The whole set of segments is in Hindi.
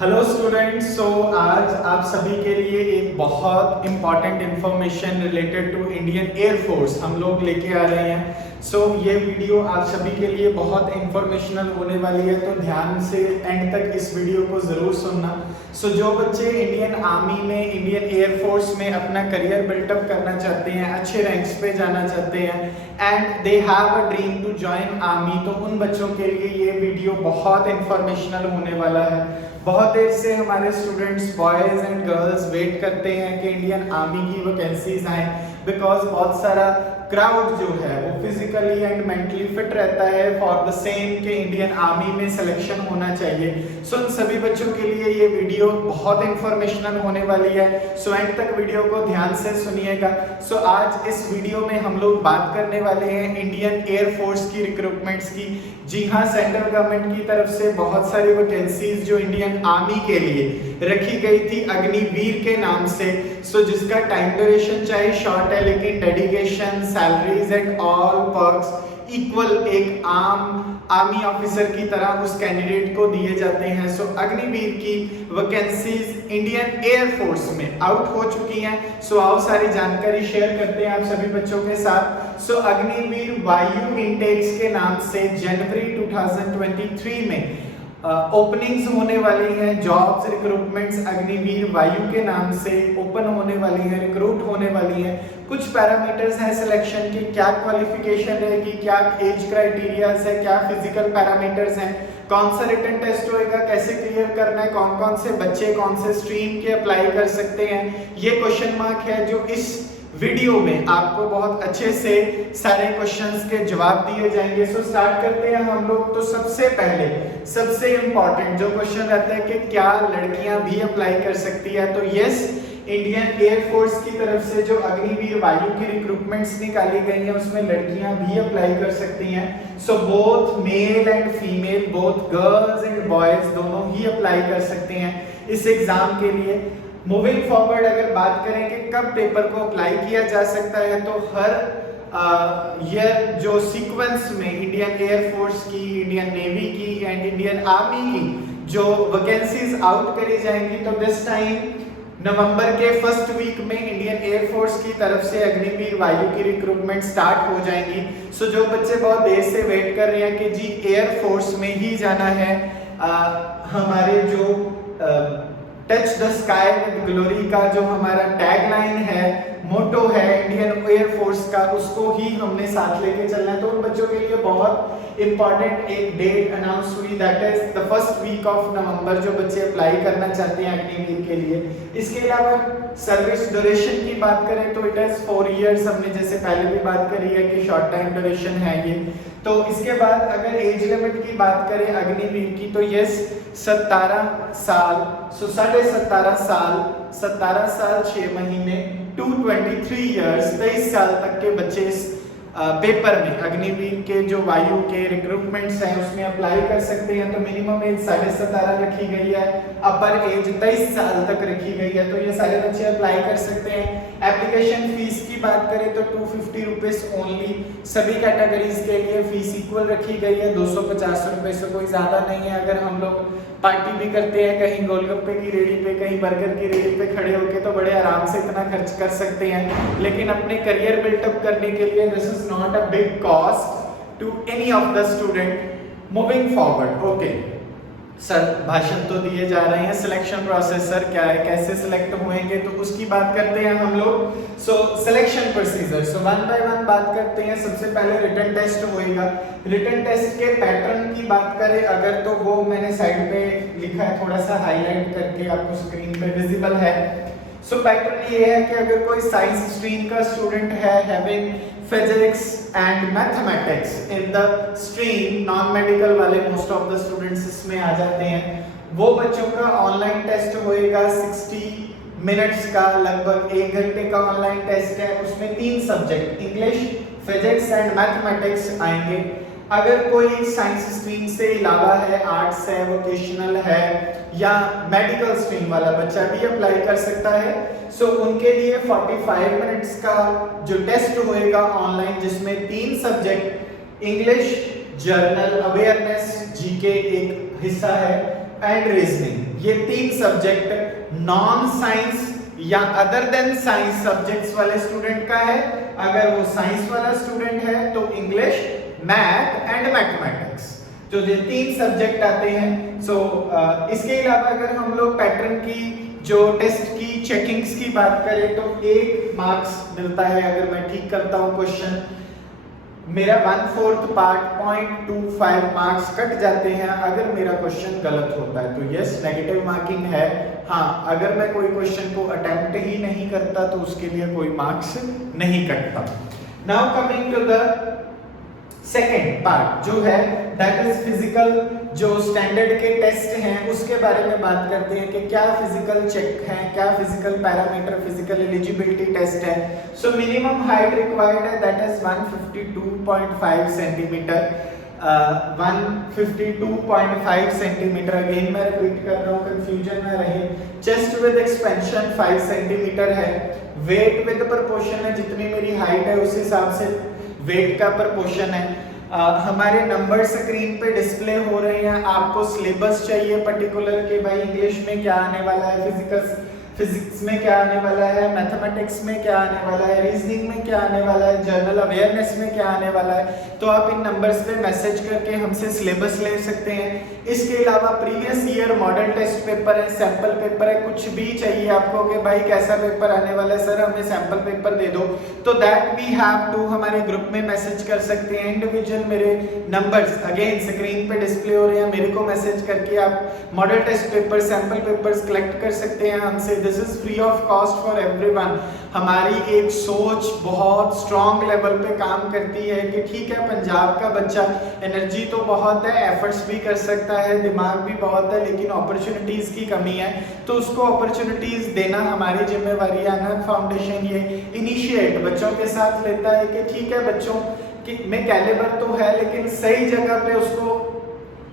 हेलो स्टूडेंट्स, आज आप सभी के लिए एक बहुत important information related to Indian air force हम लोग लेके आ रहे हैं। ये वीडियो आप सभी के लिए बहुत इंफॉर्मेशनल होने वाली है, तो ध्यान से एंड तक इस वीडियो को ज़रूर सुनना। जो बच्चे इंडियन आर्मी में, इंडियन एयर फोर्स में अपना करियर बिल्टअप करना चाहते हैं, अच्छे रैंक्स पे जाना चाहते हैं and they have a dream to join army, तो उन बच्चों के लिए ये वीडियो बहुत इंफॉर्मेशनल होने वाला है। बहुत देर से हमारे students, boys and girls wait करते हैं कि इंडियन आर्मी की वैकेंसीज आए, बिकॉज बहुत सारा क्राउड जो है वो फिजिकली एंड मेंटली फिट रहता है फॉर द सेम कि इंडियन आर्मी में सिलेक्शन होना चाहिए। उन सभी बच्चों के लिए ये वीडियो बहुत इंफॉर्मेशनल होने वाली है। एंड तक वीडियो को ध्यान से सुनिएगा। आज इस वीडियो में हम लोग बात करने वाले हैं इंडियन एयर फोर्स की रिक्रूटमेंट्स की। जी हाँ, सेंट्रल गवर्नमेंट की तरफ से बहुत सारी वैकेंसीज जो इंडियन आर्मी के लिए रखी गई थी अग्निवीर के नाम से, जिसका टाइम ड्यूरेशन चाहे शॉर्ट है लेकिन dedication, salaries and all perks equal एक आम आर्मी ऑफिसर की तरह उस कैंडिडेट को दिए जाते हैं। अग्निवीर की वैकेंसीज इंडियन एयर फोर्स में आउट हो चुकी हैं। आओ सारी जानकारी शेयर करते हैं आप सभी बच्चों के साथ। अग्निवीर वायु इनटेक्स के नाम से जनवरी 2023 में ओपनिंग्स होने वाली हैं। जॉब्स रिक्रूटमेंट्स अग्निवीर वायु के नाम से ओपन होने वाली है, रिक्रूट होने वाली है। कुछ पैरामीटर्स हैं सिलेक्शन की, क्या क्वालिफिकेशन है कि क्या एज क्राइटेरियाज है, क्या फिजिकल पैरामीटर्स हैं, कौन सा रिटन टेस्ट होएगा, कैसे क्लियर करना है, कौन कौन से बच्चे कौन से स्ट्रीम के अप्लाई कर सकते हैं, ये क्वेश्चन मार्क है जो इस वीडियो में आपको बहुत अच्छे से सारे क्वेश्चंस के जवाब दिए जाएंगे। स्टार्ट करते हैं हम लोग। तो सबसे पहले सबसे इंपॉर्टेंट जो क्वेश्चन रहता है कि क्या लड़कियां भी अप्लाई कर सकती है, तो यस, इंडियन एयर फोर्स की तरफ से जो अग्निवीर वायु की रिक्रूटमेंट्स निकाली गई हैं उसमें लड़कियां भी अप्लाई कर सकती हैं। Both male and female, both girls and boys दोनों ही अप्लाई कर सकते हैं इस एग्जाम के लिए। मूविंग फॉरवर्ड अगर बात करें कि कब पेपर को अप्लाई किया जा सकता है, तो हर ये जो सीक्वेंस में इंडियन एयर फोर्स की, इंडियन नेवी की एंड इंडियन आर्मी की जो वैकेंसीज आउट करी जाएंगी, तो दिस टाइम नवंबर के फर्स्ट वीक में इंडियन एयर फोर्स की तरफ से अग्निवीर वायु की रिक्रूटमेंट स्टार्ट हो जाएंगी। जो बच्चे बहुत देर से वेट कर रहे हैं कि जी एयर फोर्स में ही जाना है, हमारे जो touch the sky with glory का जो हमारा टैगलाइन है, मोटो है इंडियन एयर फोर्स का, उसको ही हमने साथ लेके चलना है। तो उन बच्चों के लिए बहुत इंपॉर्टेंट एक डेट अनाउंस हुई, that is the first week of November, जो बच्चे अप्लाई करना चाहते हैं अग्निवीर के लिए। इसके अलावा सर्विस ड्यूरेशन की बात करें तो इट इज 4 इयर्स, हमने जैसे पहले भी बात करी है कि शॉर्ट टाइम ड्यूरेशन है ये। तो इसके बाद अगर एज लिमिट की बात करें अग्निवीर की, तो यस 17 साल, 17 साल 6 महीने, 223 इयर्स, 23 साल तक के बच्चे इस पेपर में अग्निवीर के जो वायु के रिक्रूटमेंट्स हैं उसमें अप्लाई कर सकते हैं। तो मिनिमम एज 17.5 रखी गई है, अपर एज 23 साल तक रखी गई है, तो ये सारे बच्चे अप्लाई कर सकते हैं। एप्लीकेशन फीस की बात करें तो 250 रुपीज ओनली, सभी कैटेगरीज के लिए फीस इक्वल रखी गई है, 250 रुपए से कोई ज्यादा नहीं है। अगर हम लोग पार्टी भी करते हैं कहीं गोलगप्पे की रेडी पे, कहीं बर्गर की रेडी पे खड़े होके, तो बड़े आराम से इतना खर्च कर सकते हैं, लेकिन अपने करियर बिल्टअप करने के लिए this is not a big cost to any of the student. Moving forward, okay sir, भाषण तो दिए जा रहे हैं, सिलेक्शन प्रोसेस सर क्या है, कैसे सिलेक्ट होंगे, तो उसकी बात करते हैं हम लोग। Selection procedure, one by one बात करते हैं। सबसे पहले रिटन टेस्ट होएगा। रिटन टेस्ट के पैटर्न की बात करें अगर, तो वो मैंने साइड पे लिखा है, थोड़ा सा हाईलाइट करके आपको स्क्रीन पे विजिबल है। पैटर्न ये है कि अगर कोई साइंस स्ट्रीम का स्टूडेंट है having physics and mathematics in the stream, non medical वाले मोस्ट ऑफ द स्टूडेंट्स इसमें आ जाते हैं, वो बच्चों का ऑनलाइन टेस्ट होएगा 60 मिनट्स का, लगभग 1 घंटे का ऑनलाइन टेस्ट है। उसमें 3 subject English, physics and mathematics आएंगे। अगर कोई साइंस स्ट्रीम से इलावा है, आर्ट्स है, वोकेशनल है या मेडिकल स्ट्रीम वाला बच्चा भी अप्लाई कर सकता है। उनके लिए 45 मिनट्स का जो टेस्ट होएगा ऑनलाइन, जिसमें 3 subject English, journal awareness, GK एक हिस्सा है, एंड रीजनिंग, ये 3 सब्जेक्ट नॉन साइंस या अदर देन साइंस सब्जेक्ट्स वाले स्टूडेंट का है। अगर वो साइंस वाला स्टूडेंट है तो इंग्लिश, मैथ एंड मैथमेटिक्स, जो ये 3 सब्जेक्ट आते हैं। इसके अलावा अगर हम लोग पैटर्न की जो टेस्ट की चेकिंग्स की बात करें तो 1 मार्क्स मिलता है अगर मैं ठीक करता हूं क्वेश्चन, मेरा 1/4 पार्ट 0.25 मार्क्स कट जाते हैं अगर मेरा क्वेश्चन गलत होता है। तो यस, नेगेटिव मार्किंग है। हाँ, अगर मैं कोई क्वेश्चन को अटेम्प्ट ही नहीं करता तो उसके लिए कोई मार्क्स नहीं कटता। Now coming to the second part जो है दैट इज फिजिकल, जो स्टैंडर्ड के टेस्ट हैं उसके बारे में बात करते हैं कि क्या फिजिकल चेक है, क्या physical parameter, physical eligibility test है। सो मिनिमम हाइट रिक्वायर्ड है that is 152.5 centimetre, 152.5 centimetre. Again मैं रिपीट कर रहा हूँ, कंफ्यूजन ना रहे। चेस्ट विद एक्सपेंशन 5 सेंटीमीटर है। वेट विद प्रोपोर्शन है, जितनी मेरी हाइट है उस हिसाब से वेट का प्रोपोर्शन है। हमारे नंबर स्क्रीन पे डिस्प्ले हो रहे हैं। आपको सिलेबस चाहिए पर्टिकुलर कि भाई इंग्लिश में क्या आने वाला है, फिजिक्स में क्या आने वाला है, मैथमेटिक्स में क्या आने वाला है, रीजनिंग में क्या आने वाला है, जनरल अवेयरनेस में क्या आने वाला है, तो आप इन नंबर्स पे मैसेज करके हमसे सिलेबस ले सकते हैं। इसके अलावा previous year model test paper है, सैंपल पेपर है, कुछ भी चाहिए आपको कि भाई कैसा पेपर आने वाला है सर, हमें सैंपल पेपर दे दो, तो दैट वी हैव टू हमारे ग्रुप में मैसेज कर सकते हैं। इंडिविजुअल मेरे नंबर्स अगेन स्क्रीन पे डिस्प्ले हो रहे हैं, मेरे को मैसेज करके आप model test paper, sample papers collect कर सकते हैं हमसे। This is free of cost for everyone. हमारी एक सोच बहुत स्ट्रॉन्ग लेवल पे काम करती है कि ठीक है, पंजाब का बच्चा, एनर्जी तो बहुत है, एफर्ट्स भी कर सकता है, दिमाग भी बहुत है, लेकिन अपॉर्चुनिटीज की कमी है, तो उसको अपॉर्चुनिटीज देना हमारी जिम्मेवारी है। अनहद फाउंडेशन ये इनिशिएट बच्चों के साथ लेता है कि ठीक है, बच्चों में कैलिबर तो है लेकिन सही जगह पे उसको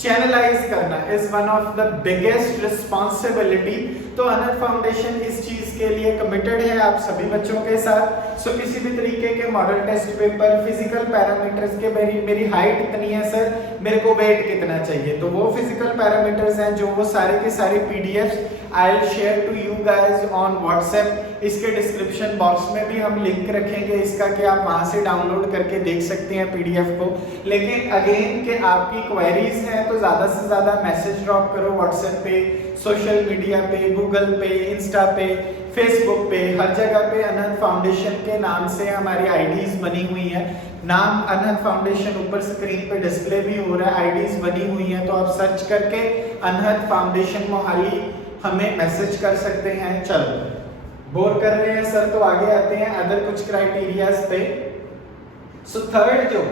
चैनलाइज करना is one of the biggest responsibility. तो अनहद फाउंडेशन इस चीज के लिए कमिटेड है आप सभी बच्चों के साथ। सो किसी भी तरीके के model test paper, physical parameters के मेरी हाइट इतनी है सर, मेरे को वेट कितना चाहिए, तो वो फिजिकल पैरामीटर्स हैं जो वो सारे के सारे PDFs I will share to you guys on WhatsApp. इसके डिस्क्रिप्शन बॉक्स में भी हम लिंक रखेंगे इसका कि आप वहां से डाउनलोड करके देख सकते हैं पीडीएफ को। लेकिन अगेन कि आपकी क्वेरीज हैं तो ज्यादा से ज्यादा मैसेज ड्रॉप करो व्हाट्सएप पे, सोशल मीडिया पे, गूगल पे, इंस्टा पे, फेसबुक पे, हर जगह पे अनहद फाउंडेशन के नाम से हमारी आईडीज बनी हुई है। नाम अनहद फाउंडेशन ऊपर स्क्रीन पे डिस्प्ले भी हो रहा है, आईडीज बनी हुई है, तो आप सर्च करके अनहद फाउंडेशन मोहाली हमें मैसेज कर सकते हैं। चलो, बोर कर रहे हैं सर, तो आगे आते हैं अदर कुछ क्राइटेरियाज पे। सो थर्ड जो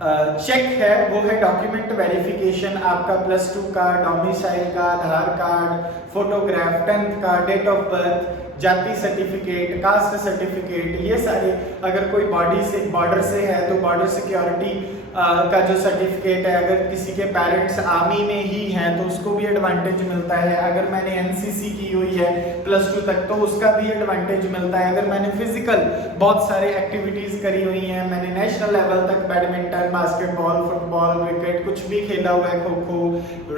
चेक है वो है डॉक्यूमेंट वेरिफिकेशन। आपका +2 का, डोमिसाइल का, आधार कार्ड, फोटोग्राफ, 10th का, डेट ऑफ बर्थ, जाति सर्टिफिकेट, कास्ट सर्टिफिकेट, ये सारे, अगर कोई बॉर्डर से है तो बॉर्डर सिक्योरिटी का जो सर्टिफिकेट है, अगर किसी के पेरेंट्स आर्मी में ही हैं तो उसको भी एडवांटेज मिलता है, अगर मैंने एनसीसी की हुई है +2 तक तो उसका भी एडवांटेज मिलता है, अगर मैंने फिजिकल बहुत सारे एक्टिविटीज करी हुई हैं, मैंने नेशनल लेवल तक बैडमिंटन, बास्केटबॉल, फुटबॉल, क्रिकेट कुछ भी खेला हुआ है, खो खो,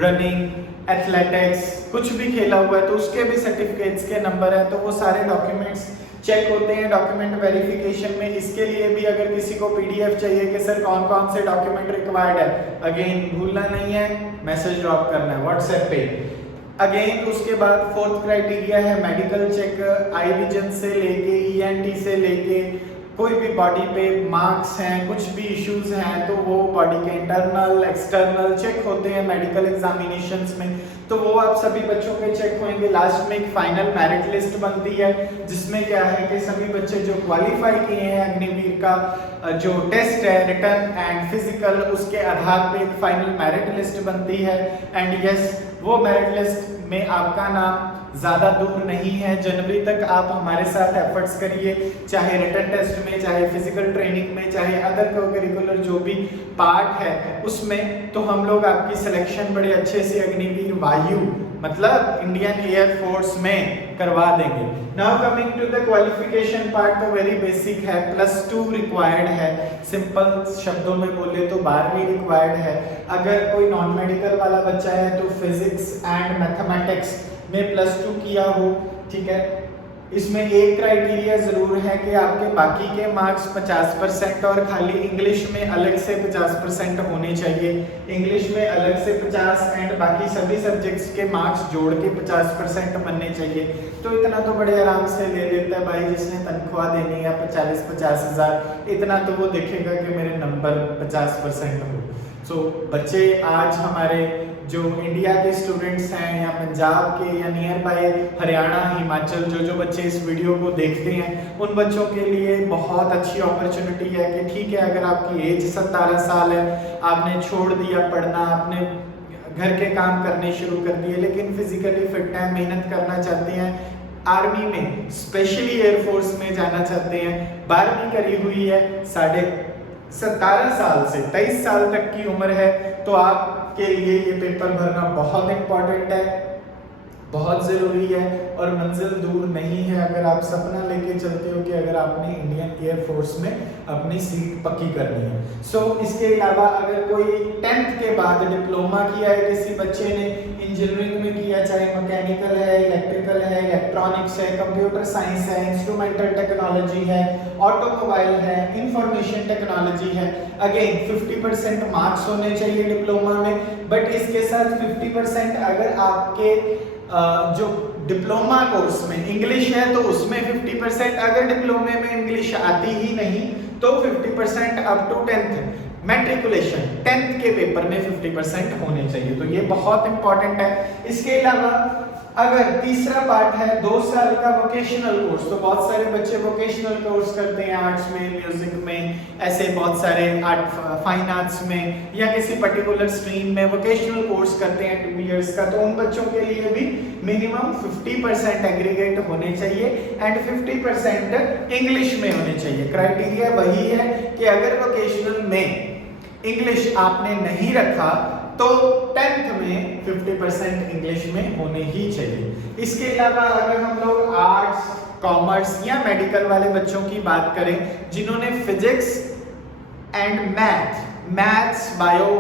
रनिंग, एथलेटिक्स, कुछ भी खेला हुआ है, तो उसके भी सर्टिफिकेट्स के नंबर हैं, तो वो सारे डॉक्यूमेंट्स चेक होते हैं डॉक्यूमेंट वेरिफिकेशन में। इसके लिए भी अगर किसी को पीडीएफ चाहिए कि सर कौन कौन से डॉक्यूमेंट रिक्वायर्ड है, अगेन भूलना नहीं है, मैसेज ड्रॉप करना है व्हाट्सएप पे। अगेन उसके बाद 4th क्राइटेरिया है मेडिकल चेक, आई विजन से लेके ईएनटी से लेके कोई भी बॉडी पे मार्क्स हैं, कुछ भी इश्यूज हैं, तो वो बॉडी के इंटरनल एक्सटर्नल चेक होते हैं मेडिकल एग्जामिनेशंस में, तो वो आप सभी बच्चों के चेक होंगे। लास्ट में एक फाइनल मेरिट लिस्ट बनती है जिसमें क्या है कि सभी बच्चे जो क्वालिफाई किए हैं अग्निवीर का जो टेस्ट है रिटन एंड फिजिकल, उसके आधार पे एक फाइनल मेरिट लिस्ट बनती है। एंड यस, वो मेरिट लिस्ट में आपका नाम ज़्यादा दूर नहीं है। जनवरी तक आप हमारे साथ एफर्ट्स करिए, चाहे रिटन टेस्ट में, चाहे फिजिकल ट्रेनिंग में, चाहे अदर को करिकुलर जो भी पार्ट है उसमें, तो हम लोग आपकी सिलेक्शन बड़े अच्छे से अग्निवीर वायु मतलब इंडियन एयरफोर्स में करवा देंगे। Now coming to the qualification part, तो वेरी बेसिक है, +2 रिक्वायर्ड है। सिंपल शब्दों में बोले तो 12वीं रिक्वायर्ड है। अगर कोई नॉन मेडिकल वाला बच्चा है तो फिजिक्स एंड मैथमेटिक्स में +2 किया हो, ठीक है। इसमें एक क्राइटेरिया जरूर है कि आपके बाकी के मार्क्स 50% और खाली इंग्लिश में अलग से 50% होने चाहिए। इंग्लिश में अलग से 50 एंड बाकी सभी सब्जेक्ट्स के मार्क्स जोड़ के 50% बनने चाहिए। तो इतना तो बड़े आराम से ले लेता है भाई, जिसने तनख्वाह देनी है 40-50 हज़ार, इतना तो वो देखेगा कि मेरे नंबर 50% हो। सो बच्चे आज हमारे जो इंडिया के स्टूडेंट्स हैं या पंजाब के या नियर बाय हरियाणा, हिमाचल, जो बच्चे इस वीडियो को देखते हैं, उन बच्चों के लिए बहुत अच्छी अपॉर्चुनिटी है कि ठीक है, अगर आपकी एज 17 साल है, आपने छोड़ दिया पढ़ना, आपने घर के काम करने शुरू कर दिए, लेकिन फिजिकली फिट हैं, मेहनत करना चाहते हैं, आर्मी में स्पेशली एयरफोर्स में जाना चाहते हैं, 12वीं करी हुई है, 17.5 साल से 23 साल तक की उम्र है, तो आपके लिए ये पेपर भरना बहुत इम्पोर्टेंट है, बहुत ज़रूरी है और मंजिल दूर नहीं है अगर आप सपना लेके चलते हो कि अगर आपने इंडियन एयरफोर्स में अपनी सीट पक्की करनी है। सो इसके अलावा अगर कोई 10th के बाद डिप्लोमा किया है किसी बच्चे ने, इंजीनियरिंग में किया, चाहे मैकेनिकल है, इलेक्ट्रिकल है, इलेक्ट्रॉनिक्स है, कंप्यूटर साइंस है, इंस्ट्रूमेंटल टेक्नोलॉजी है, ऑटोमोबाइल है, इंफॉर्मेशन टेक्नोलॉजी है, अगेन 50% मार्क्स होने चाहिए डिप्लोमा में, बट इसके साथ 50% अगर आपके जो डिप्लोमा कोर्स में इंग्लिश है तो उसमें 50%, अगर डिप्लोमे में इंग्लिश आती ही नहीं तो 50% up to 10th matriculation 10th के पेपर में 50% होने चाहिए। तो ये बहुत इंपॉर्टेंट है। इसके अलावा अगर तीसरा पार्ट है 2 साल का वोकेशनल कोर्स, तो बहुत सारे बच्चे वोकेशनल कोर्स करते हैं आर्ट्स में, म्यूजिक में, ऐसे बहुत सारे फाइन आर्ट्स में या किसी पर्टिकुलर स्ट्रीम में वोकेशनल कोर्स करते हैं 2 इयर्स का। तो उन बच्चों के लिए भी मिनिमम 50% एग्रीगेट होने चाहिए एंड 50% इंग्लिश में होने चाहिए। क्राइटेरिया वही है कि अगर वोकेशनल में इंग्लिश आपने नहीं रखा तो 10th में 50% इंग्लिश में होने ही चाहिए। इसके अलावा अगर हम लोग आर्ट्स, कॉमर्स या मेडिकल वाले बच्चों की बात करें जिन्होंने physics and maths bio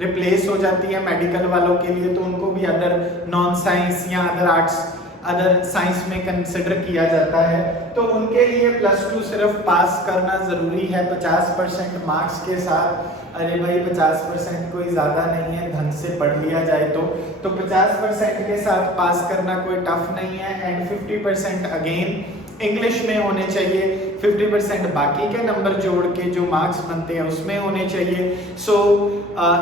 replace हो जाती है मेडिकल वालों के लिए, तो उनको भी अदर नॉन साइंस या अदर आर्ट्स, अदर साइंस में कंसिडर किया जाता है। तो उनके लिए +2 सिर्फ पास करना जरूरी है 50% मार्क्स के साथ। अरे भाई 50% कोई ज़्यादा नहीं है, ढंग से पढ़ लिया जाए तो 50% के साथ पास करना कोई टफ नहीं है एंड 50% अगेन इंग्लिश में होने चाहिए, 50% बाकी के नंबर जोड़ के जो मार्क्स बनते हैं उसमें होने चाहिए। सो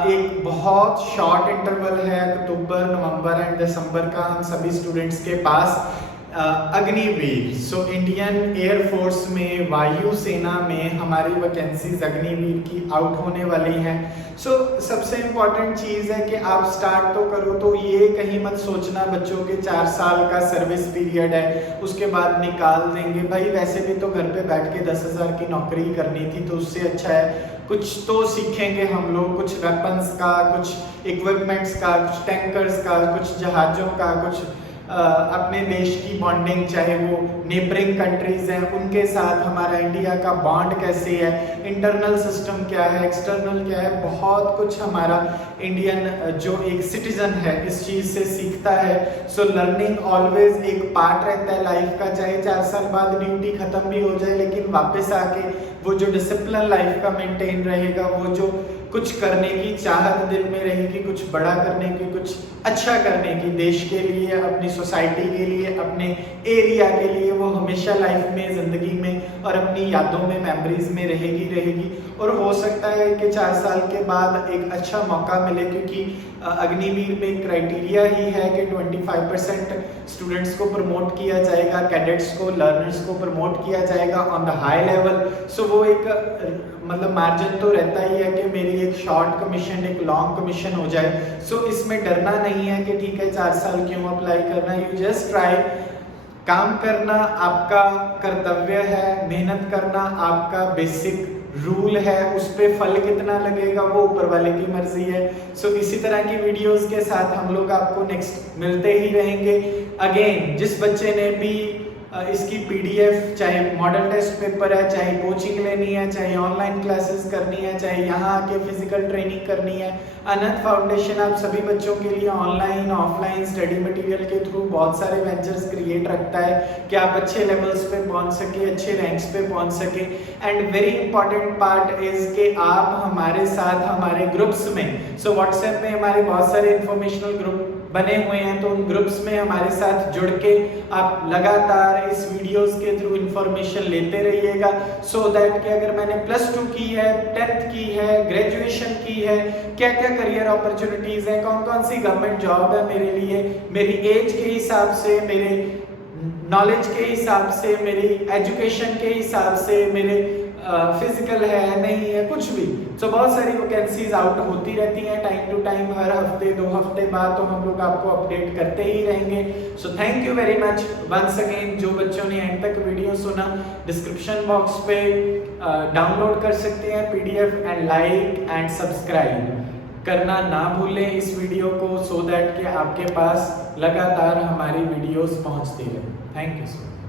एक बहुत शॉर्ट इंटरवल है अक्टूबर, नवंबर एंड दिसंबर का हम सभी स्टूडेंट्स के पास अग्निवीर। सो इंडियन एयरफोर्स में, वायु सेना में हमारी वैकेंसीज अग्निवीर की आउट होने वाली हैं। सो सबसे इम्पॉर्टेंट चीज़ है कि आप स्टार्ट तो करो, तो ये कहीं मत सोचना बच्चों के 4 साल का सर्विस पीरियड है उसके बाद निकाल देंगे। भाई वैसे भी तो घर पे बैठ के 10,000 की नौकरी करनी थी, तो उससे अच्छा है कुछ तो सीखेंगे हम लोग, कुछ वेपन्स का, कुछ इक्विपमेंट्स का, कुछ टैंकर्स का, कुछ जहाज़ों का, कुछ अपने देश की बॉन्डिंग, चाहे वो नेबरिंग कंट्रीज हैं उनके साथ हमारा इंडिया का बॉन्ड कैसे है, इंटरनल सिस्टम क्या है, एक्सटर्नल क्या है, बहुत कुछ हमारा इंडियन जो एक सिटीजन है इस चीज़ से सीखता है। सो लर्निंग ऑलवेज एक पार्ट रहता है लाइफ का, चाहे 4 साल बाद ड्यूटी खत्म भी हो जाए, लेकिन वापस आके वो जो डिसिप्लिन लाइफ का मेंटेन रहेगा, वो जो कुछ करने की चाहत दिल में रहेगी, कुछ बड़ा करने की, कुछ अच्छा करने की, देश के लिए, अपनी सोसाइटी के लिए, अपने एरिया के लिए, वो हमेशा लाइफ में, ज़िंदगी में और अपनी यादों में, मेमोरीज में रहेगी। और हो सकता है कि 4 साल के बाद एक अच्छा मौका मिले, क्योंकि अग्निवीर में क्राइटेरिया ही है कि 25% स्टूडेंट्स को प्रमोट किया जाएगा, कैडेट्स को, लर्नर्स को प्रमोट किया जाएगा ऑन द हाई लेवल। सो वो एक मतलब मार्जिन तो रहता ही है कि मेरी एक शॉर्ट कमीशन, एक लॉन्ग कमीशन हो जाए। सो इसमें डरना नहीं है कि ठीक है 4 साल क्यों अप्लाई करना, यू जस्ट ट्राई। काम करना आपका कर्तव्य है, मेहनत करना आपका बेसिक रूल है उस पे फल कितना लगेगा वो ऊपर वाले की मर्जी है। सो इसी तरह की वीडियोस के साथ हम लोग आपको नेक्स्ट मिलते ही रहेंगे। अगेन जिस बच्चे ने भी इसकी पीडीएफ, चाहे मॉडल टेस्ट पेपर है, चाहे कोचिंग लेनी है, चाहे ऑनलाइन क्लासेस करनी है, चाहे यहाँ आके फिजिकल ट्रेनिंग करनी है, अनंत फाउंडेशन आप सभी बच्चों के लिए ऑनलाइन ऑफलाइन स्टडी मटेरियल के थ्रू बहुत सारे वेंचर्स क्रिएट रखता है कि आप अच्छे लेवल्स पे पहुंच सके, अच्छे रैंक्स पे पहुंच सके। And very important part is कि आप हमारे साथ हमारे ग्रुप्स में, सो व्हाट्सएप में हमारे बहुत सारे इंफॉर्मेशनल ग्रुप बने हुए हैं, तो उन ग्रुप्स में हमारे साथ जुड़ के आप लगातार इस वीडियोस के थ्रू इंफॉर्मेशन लेते रहिएगा, सो दैट कि अगर मैंने +2 की है, 10th की है, ग्रेजुएशन की है, क्या क्या करियर अपॉर्चुनिटीज है, कौन कौन सी गवर्नमेंट जॉब है मेरे लिए, मेरी एज के हिसाब से, मेरे नॉलेज के हिसाब से, मेरी एजुकेशन के हिसाब से, मेरे फिजिकल है नहीं है, कुछ भी। सो बहुत सारी वैकेंसीज आउट होती रहती हैं टाइम टू टाइम, हर हफ्ते 2 हफ्ते बाद, तो हम लोग आपको अपडेट करते ही रहेंगे। So thank you very much once again. जो बच्चों ने एंड तक वीडियो सुना, डिस्क्रिप्शन बॉक्स पे डाउनलोड कर सकते हैं PDF, and like and subscribe करना ना भूलें इस वीडियो को, सो दैट कि आपके पास लगातार हमारी वीडियोस पहुंचती रहे। Thank you so much.